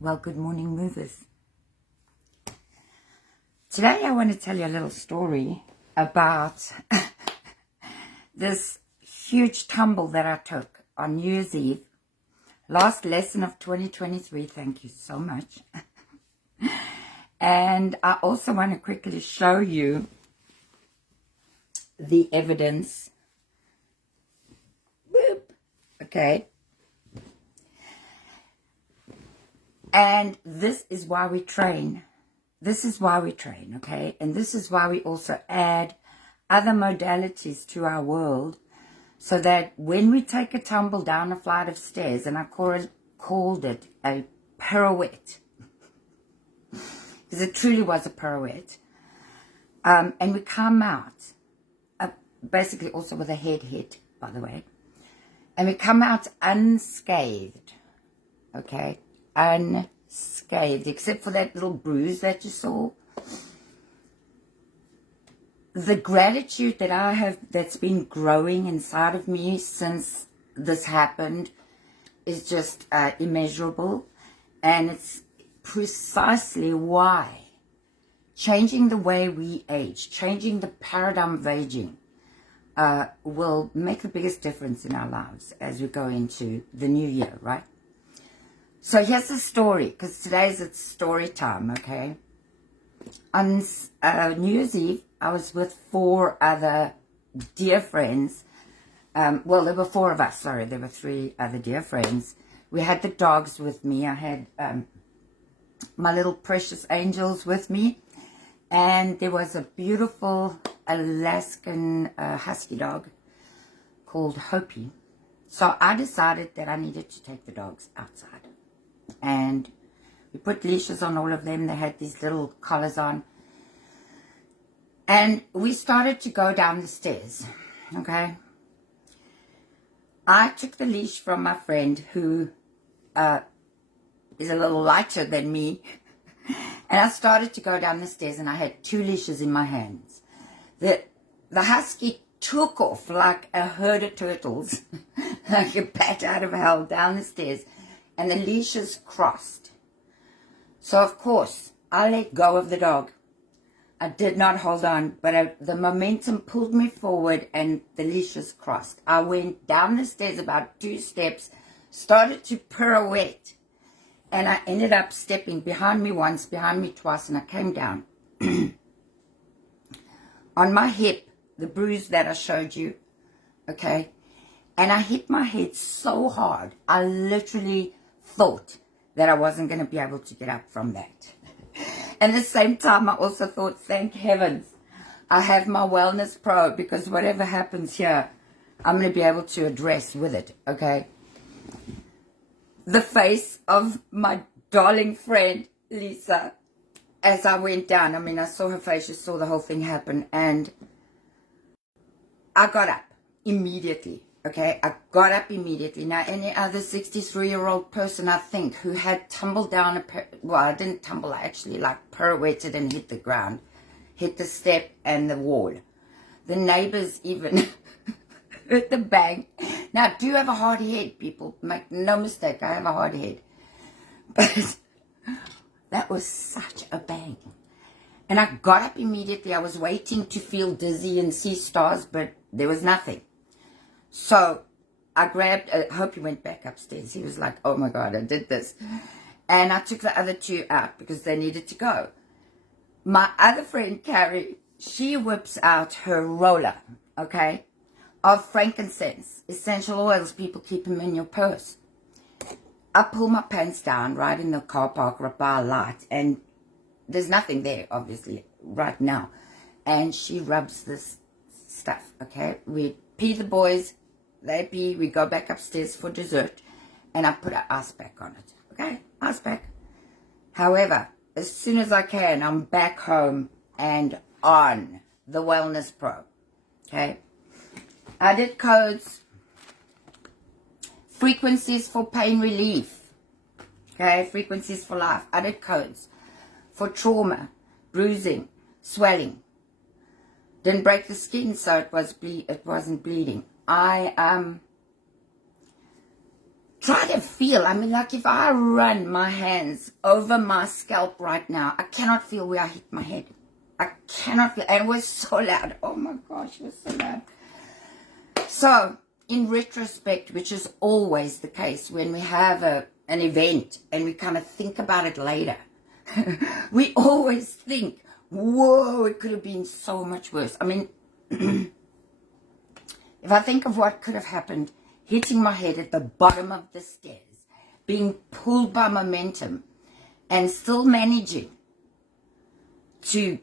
Well, good morning, movers. Today I want to tell you a little story about this huge tumble that I took on New Year's Eve. Last lesson of 2023, thank you so much. And I also want to quickly show you the evidence. Boop. Okay. And this is why we train. This is why we train, okay? And this is why we also add other modalities to our world so that when we take a tumble down a flight of stairs, and I called it a pirouette, because it truly was a pirouette, and we come out, basically also with a head hit, by the way, and we come out unscathed, okay? Unscathed, except for that little bruise that you saw. The gratitude that I have, that's been growing inside of me since this happened, is just immeasurable. And it's precisely why changing the way we age, changing the paradigm of aging, will make the biggest difference in our lives as we go into the new year, right? So here's the story, because today's it's story time, okay? On New Year's Eve, I was with 4 other dear friends. Well, there were 4 of us, sorry. There were 3 other dear friends. We had the dogs with me. I had my little precious angels with me. And there was a beautiful Alaskan husky dog called Hopi. So I decided that I needed to take the dogs outside. And we put leashes on all of them. They had these little collars on. And we started to go down the stairs, okay? I took the leash from my friend who is a little lighter than me. And I started to go down the stairs and I had 2 leashes in my hands. The husky took off like a herd of turtles, like a bat out of hell, down the stairs. And the leashes crossed. So, of course, I let go of the dog. I did not hold on, but the momentum pulled me forward and the leashes crossed. I went down the stairs about 2 steps, started to pirouette, and I ended up stepping behind me once, behind me twice, and I came down. On my hip, the bruise that I showed you, okay, and I hit my head so hard, I literally thought that I wasn't going to be able to get up from that. And at the same time, I also thought, thank heavens, I have my Wellness Pro, because whatever happens here, I'm going to be able to address with it, okay? The face of my darling friend, Lisa, as I went down, I mean, I saw her face, just saw the whole thing happen, and I got up immediately. Okay, I got up immediately. Now, any other 63-year-old person, I think, who had tumbled down well, I didn't tumble, I actually like pirouetted and hit the ground, hit the step and the wall. The neighbors even heard the bang. Now, I do have a hard head, people. Make no mistake, I have a hard head. But that was such a bang. And I got up immediately. I was waiting to feel dizzy and see stars, but there was nothing. So I grabbed, I hope he went back upstairs. He was like, oh my God, I did this. And I took the other 2 out because they needed to go. My other friend, Carrie, she whips out her roller, okay, of frankincense, essential oils. People, keep them in your purse. I pull my pants down right in the car park, right by a light, and there's nothing there, obviously, right now. And she rubs this stuff, okay. We pee the boys, they pee, we go back upstairs for dessert, and I put an ice pack on it, okay, ice pack. However, as soon as I can, I'm back home and on the Wellness Pro, okay. I did codes, frequencies for pain relief, okay, frequencies for life. I did codes for trauma, bruising, swelling. Didn't break the skin, so it wasn't bleeding. I try to feel. I mean, like if I run my hands over my scalp right now, I cannot feel where I hit my head. I cannot feel. And it was so loud. Oh my gosh, it was so loud. So, in retrospect, which is always the case when we have an event and we kind of think about it later, we always think, whoa, it could have been so much worse. I mean, if I think of what could have happened, hitting my head at the bottom of the stairs, being pulled by momentum, and still managing to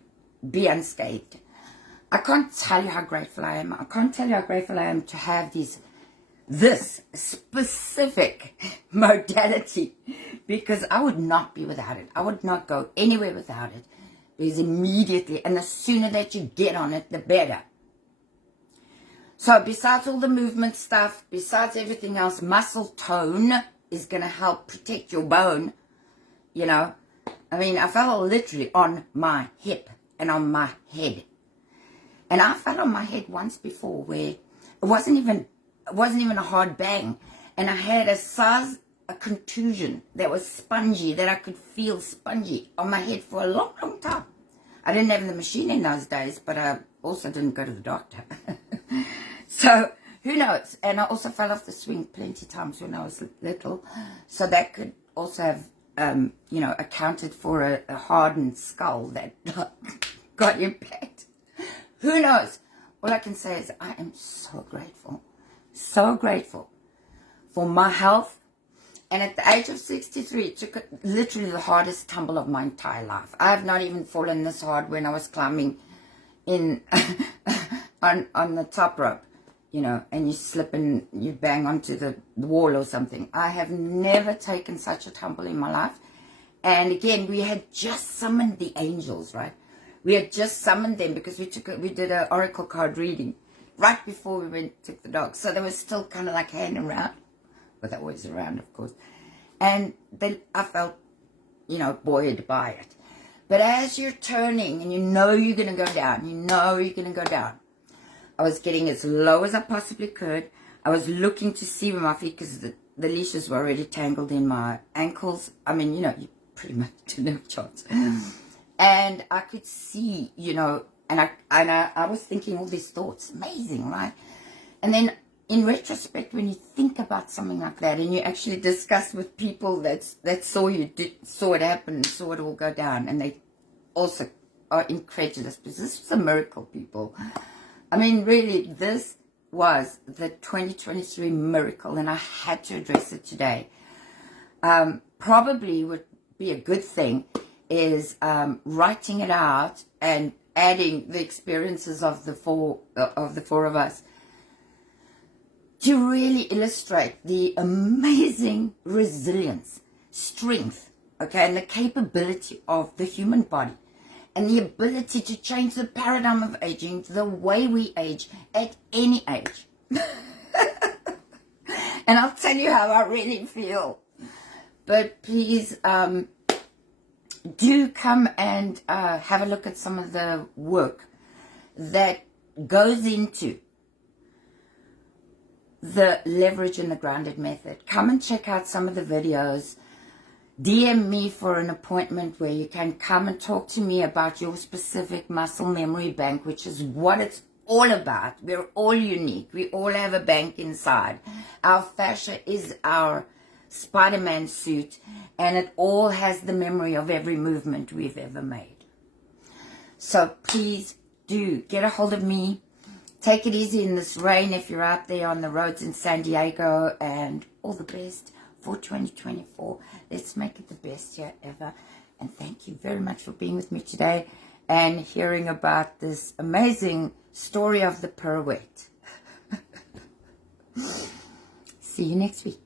be unscathed. I can't tell you how grateful I am. I can't tell you how grateful I am to have this specific modality, because I would not be without it. I would not go anywhere without it, because immediately, and the sooner that you get on it, the better. So besides all the movement stuff, besides everything else, muscle tone is going to help protect your bone, you know. I mean, I fell literally on my hip and on my head. And I fell on my head once before where it wasn't even a hard bang. And I had a contusion that was spongy, that I could feel spongy on my head for a long, long time. I didn't have the machine in those days, but I also didn't go to the doctor. So, who knows? And I also fell off the swing plenty of times when I was little. So that could also have, you know, accounted for a hardened skull that got impacted. Who knows? All I can say is I am so grateful for my health. And at the age of 63, it took literally the hardest tumble of my entire life. I have not even fallen this hard when I was climbing in on the top rope, you know, and you slip and you bang onto the wall or something. I have never taken such a tumble in my life. And again, we had just summoned the angels, right? We had just summoned them because we did an oracle card reading right before we took the dog. So they were still kind of like hanging around. But they're always around, of course. And then I felt, you know, buoyed by it. But as you're turning and you know you're going to go down, I was getting as low as I possibly could. I was looking to see where my feet, because the leashes were already tangled in my ankles. I mean, you know, you pretty much didn't have a chance. And I could see, you know, and I was thinking all these thoughts. Amazing, right? And then in retrospect, when you think about something like that and you actually discuss with people that saw it happen, saw it all go down, and they also are incredulous, because this was a miracle, people. I mean, really, this was the 2023 miracle, and I had to address it today. Probably would be a good thing is writing it out and adding the experiences of the four of us to really illustrate the amazing resilience, strength, okay, and the capability of the human body, and the ability to change the paradigm of aging, the way we age at any age. And I'll tell you how I really feel. But please do come and have a look at some of the work that goes into the leverage and the grounded method. Come and check out some of the videos. DM me for an appointment where you can come and talk to me about your specific muscle memory bank, which is what it's all about. We're all unique. We all have a bank inside. Our fascia is our Spider-Man suit, and it all has the memory of every movement we've ever made. So please do get a hold of me. Take it easy in this rain if you're out there on the roads in San Diego, and all the best for 2024. Let's make it the best year ever. And thank you very much for being with me today and hearing about this amazing story of the pirouette. See you next week.